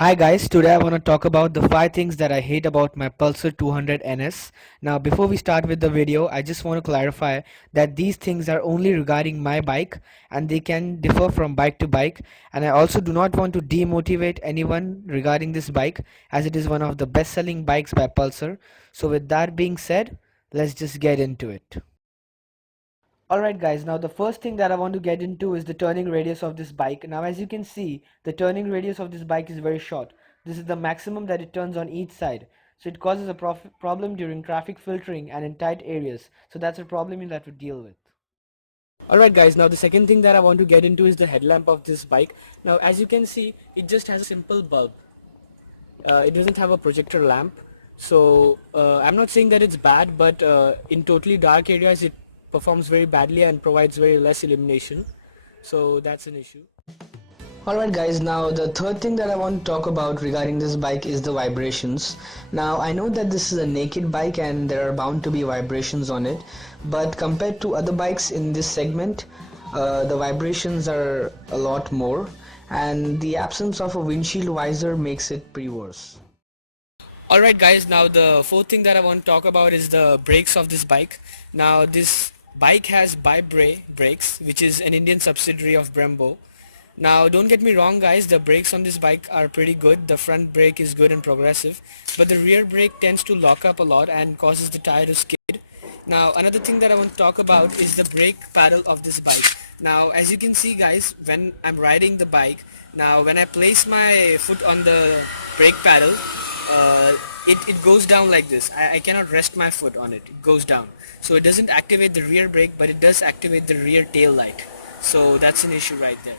Hi guys, today I want to talk about the 5 things that I hate about my Pulsar 200Ns. Now before we start with the video, I just want to clarify that these things are only regarding my bike and they can differ from bike to bike, and I also do not want to demotivate anyone regarding this bike as it is one of the best selling bikes by Pulsar. So with that being said, let's just get into it. Alright guys, now the first thing that I want to get into is the turning radius of this bike. Now as you can see, the turning radius of this bike is very short. This is the maximum that it turns on each side. So it causes a problem during traffic filtering and in tight areas. So that's a problem you'll have to deal with. Alright guys, now the second thing that I want to get into is the headlamp of this bike. Now as you can see, it just has a simple bulb. It doesn't have a projector lamp. So I'm not saying that it's bad, but in totally dark areas it performs very badly and provides very less illumination. So that's an issue. Alright guys, now the third thing that I want to talk about regarding this bike is the vibrations. Now I know that this is a naked bike and there are bound to be vibrations on it, but compared to other bikes in this segment, the vibrations are a lot more, and the absence of a windshield visor makes it pretty worse. Alright guys, now the fourth thing that I want to talk about is the brakes of this bike. Now this bike has Bibray brakes, which is an Indian subsidiary of Brembo. Now don't get me wrong guys, the brakes on this bike are pretty good. The front brake is good and progressive, but the rear brake tends to lock up a lot and causes the tire to skid. Now another thing that I want to talk about is the brake paddle of this bike. Now as you can see guys, when I'm riding the bike, now when I place my foot on the brake paddle, it goes down like this. I cannot rest my foot on it. It goes down. So it doesn't activate the rear brake, but it does activate the rear tail light. So that's an issue right there.